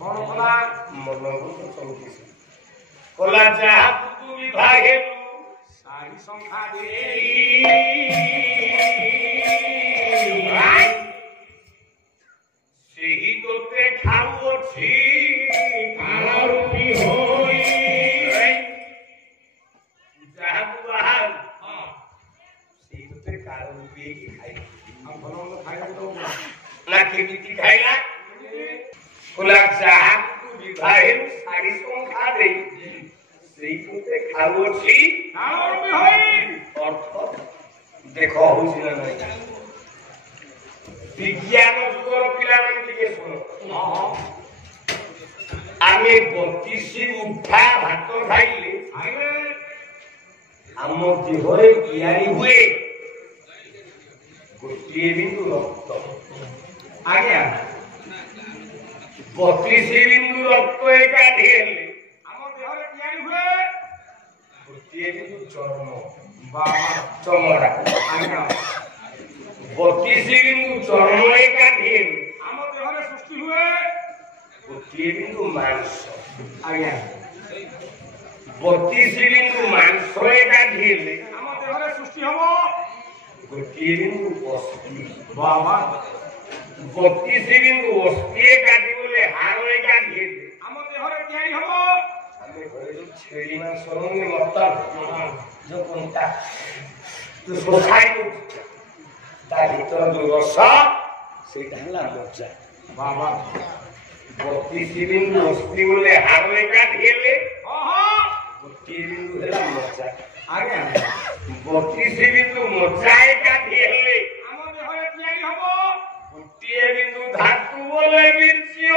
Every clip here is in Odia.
କଣ କଲା? ମନକୁ ଚମକିଛି କଲା ଯାହାକୁ ତୁ ବିଭା ହେଲୁ ଶାଢୀ ଶଙ୍ଖା ଦେଇ ସେହି ତୋତେ ଖାଉଅଛି ରୁଟି ହୋଇ ଯାହାକୁ ବାହାରୁ ସେଇ ତୋତେ କାଳ ରୁଟି ହେଇକି ଖାଇବୁ। ଆଉ ଭଲ ମନ୍ଦ ଖାଇବାକୁ ଦବ ନା କେମିତି ଖାଇଲା? କହିଲା ଯାହାକୁ ତୁ ବିଭା ହେଲୁ ଶାଢୀ ଶଙ୍ଖା ଦେଇ ସେଇ ତୋତେ ଖାଉଅଛି ଅର୍ଥ ଦେଖ ହଉଛି ନା ନାଇଁ? ବିଜ୍ଞାନ ଯୁଗର ପିଲାମାନେ ଟିକେ ଶୁଣ। ଆମେ 32 ମୁଠା ଭାତ ଖାଇଲେ ଆମ ଦେହରେ ତିଆରି ହୁଏ ଗୋଟିଏ ବିନ୍ଦୁ ରକ୍ତ। ଆଜ୍ଞା 32 ବିନ୍ଦୁ ରକ୍ତ ଏକାଠି ହେଲେ ଆମ ଦେହରେ ତିଆରି ହୁଏ ଗୋଟିଏ ବିନ୍ଦୁ ଚର୍ମ ଚମଡ଼ା। ଚମଡ଼ା। ଆଜ୍ଞା 32 ବିନ୍ଦୁ ଚର୍ମ ଏକାଠି ହେଲେ ଆମ ଦେହରେ ସୃଷ୍ଟି ହୁଏ ଗୋଟିଏ ବିନ୍ଦୁ ମାଂସ। ଆଜ୍ଞା 32 ବିନ୍ଦୁ ମାଂସ ଏକାଠି ହେଲେ ଆମ ଦେହରେ ସୃଷ୍ଟି ହବ ଗୋଟିଏ ବିନ୍ଦୁ ଅସ୍ଥି। ବାବା 32 ବିନ୍ଦୁ ଅସ୍ଥି ଏକାଠି ଗଲେ ହାଡ଼ ଏକାଠି ହେଲେ ଆମ ଦେହରେ ତିଆରି ହବ ଆମେ ଘରେ ଯୋଉ ଛେଳି ମାଂସ ରହୁନି ମଟନ ଯୋଉ କଣ୍ଟା ତୁ ଶୋଷାଇ ଦଉଛୁ ତା ଭିତର ଯୋଉ ରସ ସେଇଟା ହେଲା ମଜା। ବାବା 32 ବିନ୍ଦୁ ଅସ୍ଥି ଗଲେ ହାଡ଼ ଏକାଠି ହେଲେ ଓହୋ ଗୋଟିଏ ବିନ୍ଦୁ ହେଲା ମଜା। ଆଜ୍ଞା 32 ବିନ୍ଦୁ ମଜା ଏକାଠି ହେଲେ ଆମ ଦେହରେ ତିଆରି ହବ ଗୋଟିଏ ବିନ୍ଦୁ ଧାତୁ ବୋଲେ ବୀର୍ଯ୍ୟ।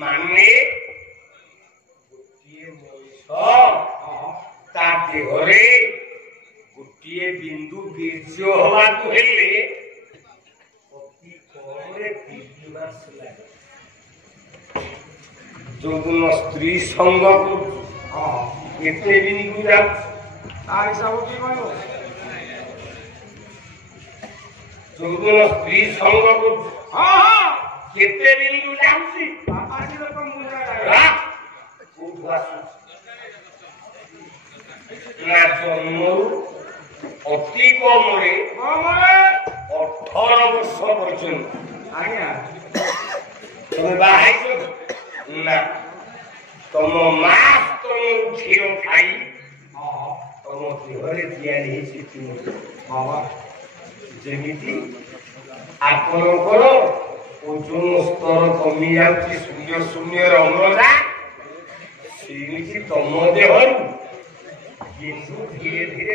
ମାନେ ଗୋଟିଏ ମଣିଷ ତା ଦେହରେ ଗୋଟିଏ ବିନ୍ଦୁ ବୀର୍ଯ୍ୟ ହବାକୁ ହେଲେ ଅତି କମରେ 3 ମାସ ଲାଗେ। ଯୋଉଦିନ ସ୍ତ୍ରୀ ସଙ୍ଗ କରୁଛୁ କେତେ ଦିନକୁ ଯାଉଛି? ତା ହିସାବ କି କହିବ ଯୋଉଦିନ ସ୍ତ୍ରୀ ସଙ୍ଗ କରୁଛୁ କେତେ ଦିନକୁ ଯାଉଛି? ଆଜିର ତ ମୁଣ୍ଡା କୋଉଠୁ ଆସୁଛି? ନା ଜନ୍ମରୁ ଅତି କମରେ 18 ବର୍ଷ ପର୍ଯ୍ୟନ୍ତ। ଆଜ୍ଞା ତମେ ବାହା ହେଇଛ? ନା ତମ ମା ତମ ଝିଅ ଖାଇ ତମ ଦେହରେ ତିଆରି ହେଇଛି ତିନୋଟି। ବାବା ଯେମିତି ଆପଣଙ୍କର ଓଜନ ସ୍ତର କମି ଯାଉଛି 0.0 ଅମ୍ଳଜାନ ସେମିତି ତମ ଦେହରୁ କିନ୍ତୁ ଧୀରେ ଧୀରେ